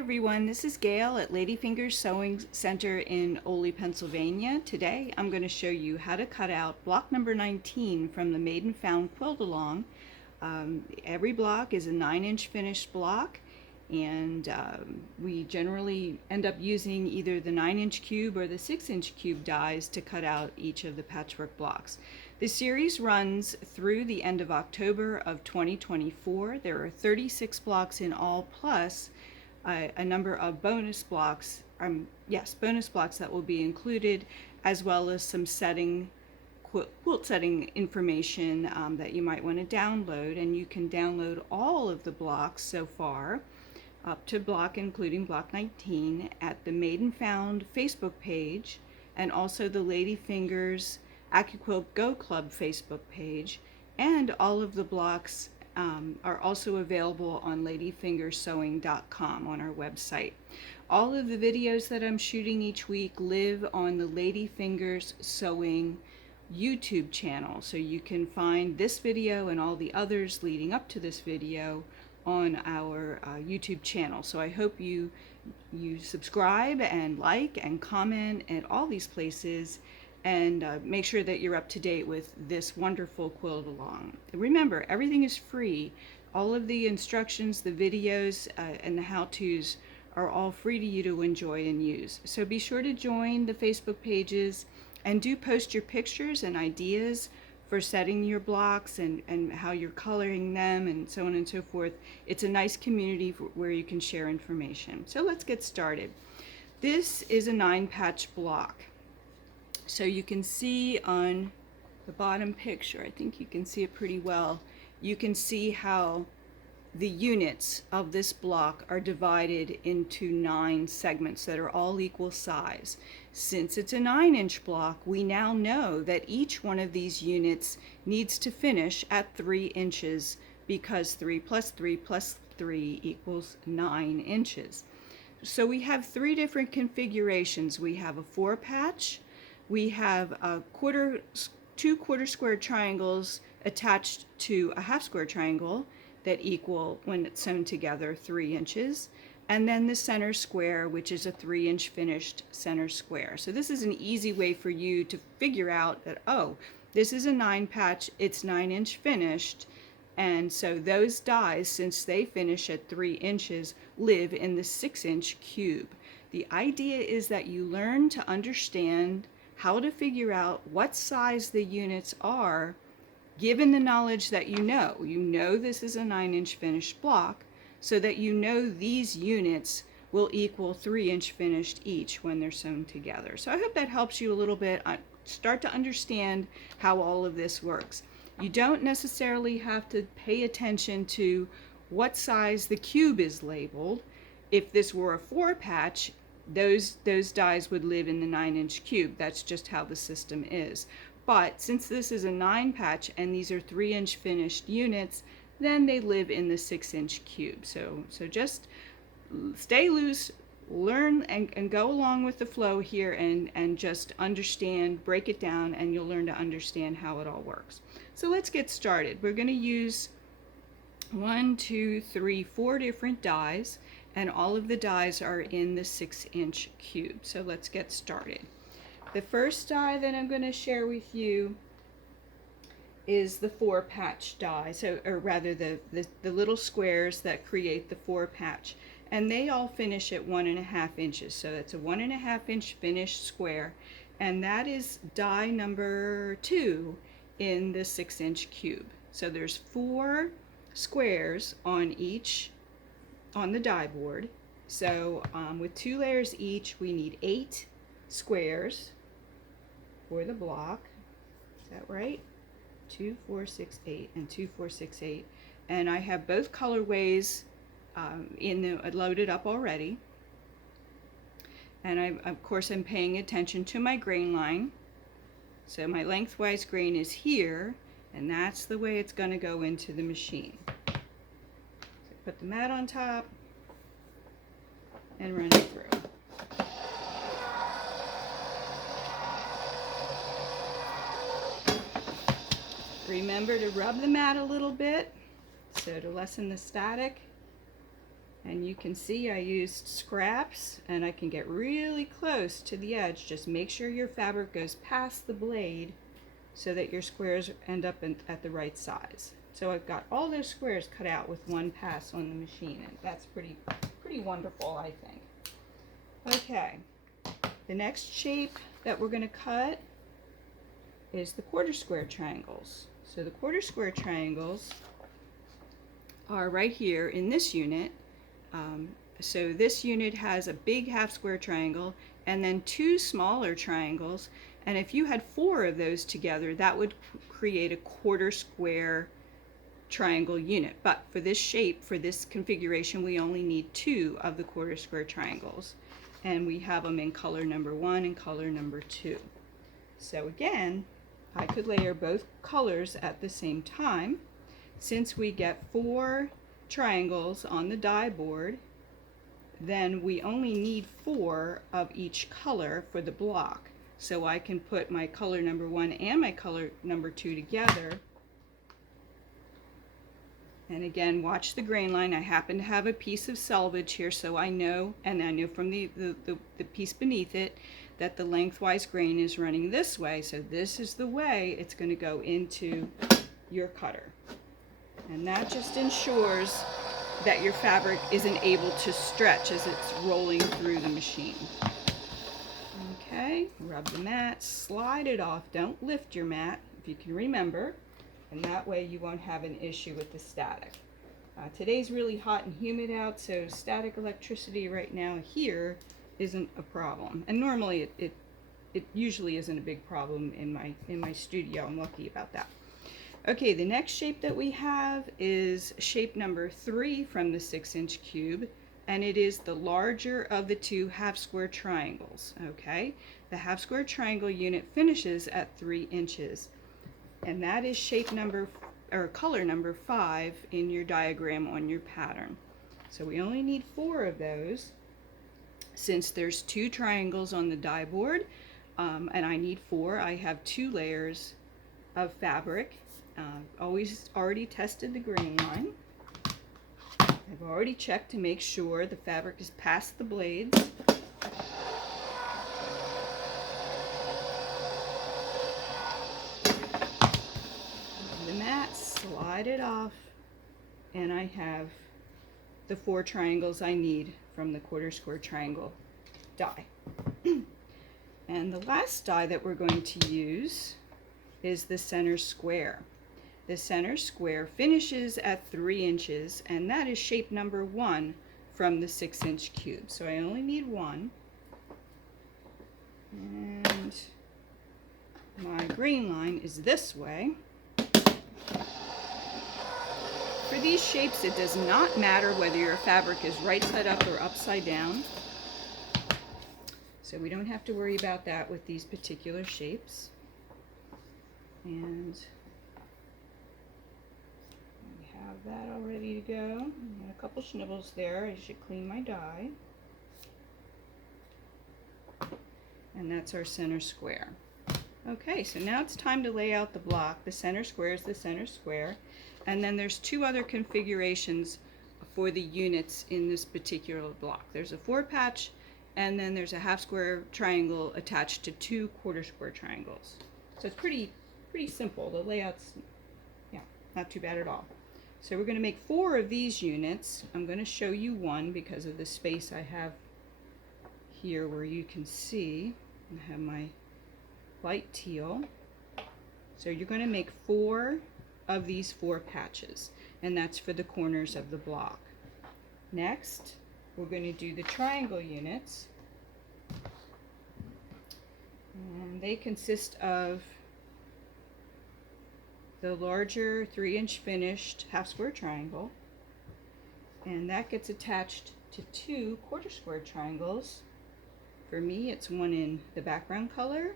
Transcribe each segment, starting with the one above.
everyone, this is Gail at Ladyfingers Sewing Center in Ole, Pennsylvania. Today I'm going to show you how to cut out block number 19 from the Made and Found Quilt Along. Every block is a 9-inch finished block, and we generally end up using either the 9-inch cube or the 6-inch cube dies to cut out each of the patchwork blocks. The series runs through the end of October of 2024. There are 36 blocks in all, plus a number of bonus blocks, bonus blocks that will be included, as well as some quilt setting information that you might want to download. And you can download all of the blocks so far, up to including block 19, at the Made and Found Facebook page, and also the Ladyfingers Accuquilt Go Club Facebook page. And all of the blocks are also available on ladyfingersewing.com on our website. All of the videos that I'm shooting each week live on the Ladyfingers Sewing YouTube channel, so you can find this video and all the others leading up to this video on our YouTube channel. So I hope you subscribe and like and comment at all these places, and make sure that you're up to date with this wonderful quilt along. Remember, everything is free. All of the instructions, the videos, and the how-tos are all free to you to enjoy and use. So be sure to join the Facebook pages, and do post your pictures and ideas for setting your blocks and how you're coloring them and so on and so forth. It's a nice community where you can share information. So let's get started. This is a 9-patch block. So you can see on the bottom picture, I think you can see it pretty well, you can see how the units of this block are divided into 9 segments that are all equal size. Since it's a 9-inch block, we now know that each one of these units needs to finish at 3 inches, because 3 plus 3 plus 3 equals 9 inches. So we have 3 different configurations. We have a 4-patch, we have two quarter square triangles attached to a half square triangle that equal, when it's sewn together, 3 inches, and then the center square, which is a 3-inch finished center square. So this is an easy way for you to figure out that, oh, this is a 9-patch, it's 9-inch finished, and so those dies, since they finish at 3 inches, live in the 6-inch cube. The idea is that you learn to understand how to figure out what size the units are, given the knowledge that you know. You know this is a 9-inch finished block, so that you know these units will equal 3-inch finished each when they're sewn together. So I hope that helps you a little bit start to understand how all of this works. You don't necessarily have to pay attention to what size the cube is labeled. If this were a 4-patch, those dies would live in the 9-inch cube. That's just how the system is. But since this is a 9-patch and these are 3-inch finished units, then they live in the 6-inch cube. So just stay loose, learn and go along with the flow here, and just understand, break it down, and you'll learn to understand how it all works. So let's get started. We're going to use 4 different dies, and all of the dies are in the 6-inch cube. So let's get started. The first die that I'm going to share with you is the 4-patch die, or rather the little squares that create the 4-patch, and they all finish at 1.5 inches. So that's a 1.5-inch finished square, and that is die number 2 in the 6-inch cube. So there's 4 squares on the die board. So with 2 layers each, we need 8 squares for the block. Is that right? 2, 4, 6, 8, and 2, 4, 6, 8. And I have both colorways loaded up already. And of course I'm paying attention to my grain line. So my lengthwise grain is here, and that's the way it's going to go into the machine. So put the mat on top and run it through. Remember to rub the mat a little bit, so to lessen the static. And you can see I used scraps, and I can get really close to the edge. Just make sure your fabric goes past the blade so that your squares end up at the right size. So I've got all those squares cut out with one pass on the machine, and that's pretty wonderful, I think. Okay, the next shape that we're going to cut is the quarter square triangles. So the quarter square triangles are right here in this unit. So this unit has a big half square triangle and then two smaller triangles, and if you had 4 of those together, that would create a quarter square triangle unit. But for this shape, for this configuration, we only need 2 of the quarter square triangles, and we have them in color number 1 and color number 2. So again, I could layer both colors at the same time. Since we get 4 triangles on the die board, then we only need 4 of each color for the block. So I can put my color number 1 and my color number 2 together. And again, watch the grain line. I happen to have a piece of selvage here, so I know, and I know from the piece beneath it, that the lengthwise grain is running this way. So this is the way it's going to go into your cutter. And that just ensures that your fabric isn't able to stretch as it's rolling through the machine. Okay, rub the mat, slide it off. Don't lift your mat, if you can remember, and that way you won't have an issue with the static. Today's really hot and humid out, so static electricity right now here isn't a problem. And normally it usually isn't a big problem in my studio. I'm lucky about that. Okay, the next shape that we have is shape number 3 from the 6-inch cube, and it is the larger of the 2 half square triangles. Okay, the half square triangle unit finishes at 3 inches, and that is shape number or color number 5 in your diagram on your pattern. So we only need 4 of those since there's 2 triangles on the die board, and I need 4. I have 2 layers of fabric. Already tested the grain line. I've already checked to make sure the fabric is past the blades. The mat, slide it off, and I have the 4 triangles I need from the quarter square triangle die. And the last die that we're going to use is the center square. The center square finishes at 3 inches, and that is shape number 1 from the 6-inch cube. So I only need 1. And my grain line is this way. For these shapes, it does not matter whether your fabric is right side up or upside down. So we don't have to worry about that with these particular shapes. And we have that all ready to go. Got a couple snibbles there. I should clean my die. And that's our center square. Okay, so now it's time to lay out the block. The center square is the center square. And then there's 2 other configurations for the units in this particular block. There's a 4-patch, and then there's a half square triangle attached to 2 quarter square triangles. So it's pretty simple. The layout's, yeah, not too bad at all. So we're going to make 4 of these units. I'm going to show you one because of the space I have here where you can see. I have my light teal. So you're going to make 4 of these 4 patches, and that's for the corners of the block. Next, we're going to do the triangle units, and they consist of the larger 3-inch finished half square triangle, and that gets attached to 2 quarter square triangles. For me, it's one in the background color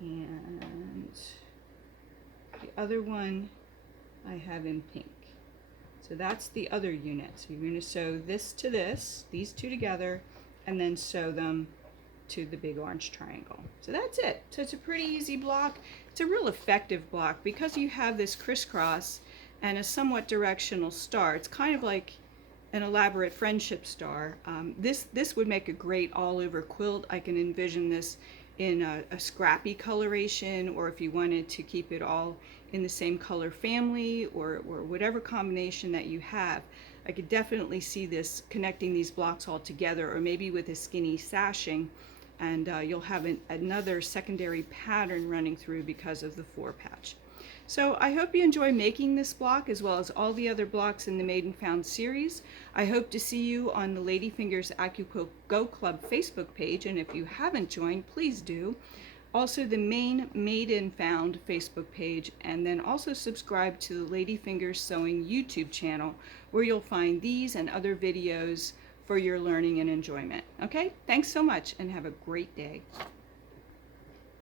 and the other one I have in pink. So that's the other unit. So you're going to sew this to this, these 2 together, and then sew them to the big orange triangle. So that's it. So it's a pretty easy block. It's a real effective block because you have this crisscross and a somewhat directional star. It's kind of like an elaborate friendship star. This would make a great all-over quilt. I can envision this in a scrappy coloration, or if you wanted to keep it all in the same color family, or whatever combination that you have. I could definitely see this connecting these blocks all together, or maybe with a skinny sashing, and you'll have another secondary pattern running through because of the 4-patch. So I hope you enjoy making this block as well as all the other blocks in the Made and Found series. I hope to see you on the Ladyfingers Accuquilt Go Club Facebook page, and if you haven't joined, please do. Also the main Made and Found Facebook page, and then also subscribe to the Ladyfingers Sewing YouTube channel, where you'll find these and other videos for your learning and enjoyment. Okay, thanks so much and have a great day.